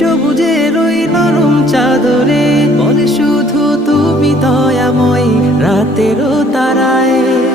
সবুজের ওই নরম চাদরে বলে শুধু তুমি দয়াময় রাতেরও তারায়।